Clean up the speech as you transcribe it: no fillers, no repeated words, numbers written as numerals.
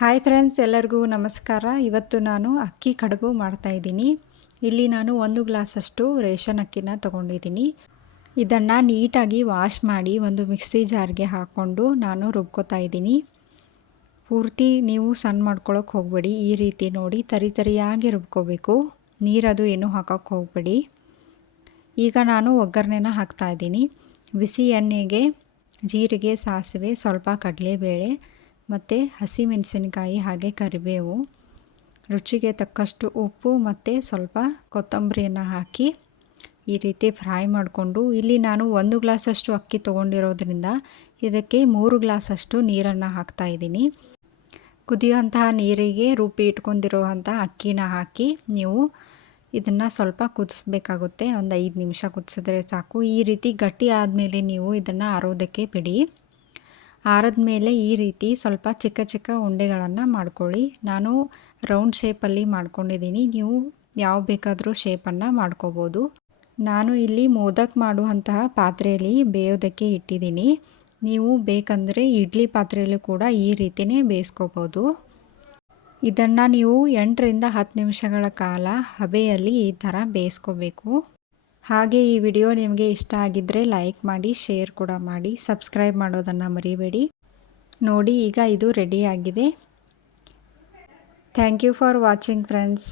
Hi friends, ಎಲ್ಲರಿಗೂ ನಮಸ್ಕಾರ. ಇವತ್ತು ನಾನು ಅಕ್ಕಿ ಕಡುಬು ಮಾಡ್ತಾಯಿದ್ದೀನಿ. ಇಲ್ಲಿ ನಾನು 1 ಗ್ಲಾಸಷ್ಟು ರೇಷನ್ ಅಕ್ಕಿನ ತೊಗೊಂಡಿದ್ದೀನಿ. ಇದನ್ನು ನೀಟಾಗಿ ವಾಶ್ ಮಾಡಿ ಒಂದು ಮಿಕ್ಸಿ ಜಾರ್ಗೆ ಹಾಕ್ಕೊಂಡು ನಾನು ರುಬ್ಕೋತಾ ಇದ್ದೀನಿ. ಪೂರ್ತಿ ನೀವು ಸಣ್ಣ ಮಾಡ್ಕೊಳ್ಳೋಕೆ ಹೋಗಬೇಡಿ. ಈ ರೀತಿ ನೋಡಿ ತರಿಯಾಗಿ ರುಬ್ಕೋಬೇಕು. ನೀರದು ಏನೂ ಹಾಕೋಕ್ಕೆ ಹೋಗಬೇಡಿ. ಈಗ ನಾನು ಒಗ್ಗರಣೆನ ಹಾಕ್ತಾಯಿದ್ದೀನಿ. ಬಿಸಿ ಎಣ್ಣೆಗೆ ಜೀರಿಗೆ, ಸಾಸಿವೆ, ಸ್ವಲ್ಪ ಕಡಲೆಬೇಳೆ ಮತ್ತು ಹಸಿಮೆಣಸಿನಕಾಯಿ, ಹಾಗೆ ಕರಿಬೇವು, ರುಚಿಗೆ ತಕ್ಕಷ್ಟು ಉಪ್ಪು ಮತ್ತು ಸ್ವಲ್ಪ ಕೊತ್ತಂಬರಿಯನ್ನು ಹಾಕಿ ಈ ರೀತಿ ಫ್ರೈ ಮಾಡಿಕೊಂಡು, ಇಲ್ಲಿ ನಾನು 1 ಗ್ಲಾಸಷ್ಟು ಅಕ್ಕಿ ತೊಗೊಂಡಿರೋದ್ರಿಂದ ಇದಕ್ಕೆ 3 ಗ್ಲಾಸಷ್ಟು ನೀರನ್ನು ಹಾಕ್ತಾಯಿದ್ದೀನಿ. ಕುದಿಯುವಂತಹ ನೀರಿಗೆ ರುಬ್ಬಿ ಇಟ್ಕೊಂಡಿರುವಂಥ ಅಕ್ಕಿನ ಹಾಕಿ ನೀವು ಇದನ್ನು ಸ್ವಲ್ಪ ಕುದಿಸ್ಬೇಕಾಗುತ್ತೆ. ಒಂದು 5 ನಿಮಿಷ ಕುದಿಸಿದ್ರೆ ಸಾಕು. ಈ ರೀತಿ ಗಟ್ಟಿ ಆದಮೇಲೆ ನೀವು ಇದನ್ನು ಆರೋದಕ್ಕೆ ಬಿಡಿ. ಆರಿದ ಮೇಲೆ ಈ ರೀತಿ ಸ್ವಲ್ಪ ಚಿಕ್ಕ ಚಿಕ್ಕ ಉಂಡೆಗಳನ್ನು ಮಾಡ್ಕೊಳ್ಳಿ. ನಾನು ರೌಂಡ್ ಶೇಪಲ್ಲಿ ಮಾಡ್ಕೊಂಡಿದ್ದೀನಿ. ನೀವು ಯಾವ ಬೇಕಾದರೂ ಶೇಪನ್ನು ಮಾಡ್ಕೋಬೋದು. ನಾನು ಇಲ್ಲಿ ಮೋದಕ್ ಮಾಡುವಂತಹ ಪಾತ್ರೆಯಲ್ಲಿ ಬೇಯೋದಕ್ಕೆ ಇಟ್ಟಿದ್ದೀನಿ. ನೀವು ಬೇಕಂದರೆ ಇಡ್ಲಿ ಪಾತ್ರೆಯಲ್ಲೂ ಕೂಡ ಈ ರೀತಿಯೇ ಬೇಯಿಸ್ಕೋಬೋದು. ಇದನ್ನು ನೀವು 8ರಿಂದ 10 ನಿಮಿಷಗಳ ಕಾಲ ಹಬೆಯಲ್ಲಿ ಈ ಥರ ಬೇಯಿಸ್ಕೋಬೇಕು. ಹಾಗೆ ಈ ವಿಡಿಯೋ ನಿಮಗೆ ಇಷ್ಟ ಆಗಿದ್ದರೆ ಲೈಕ್ ಮಾಡಿ, ಶೇರ್ ಕೂಡ ಮಾಡಿ, ಸಬ್ಸ್ಕ್ರೈಬ್ ಮಾಡೋದನ್ನು ಮರಿಬೇಡಿ. ನೋಡಿ, ಈಗ ಇದು ರೆಡಿಯಾಗಿದೆ. Thank you for watching friends.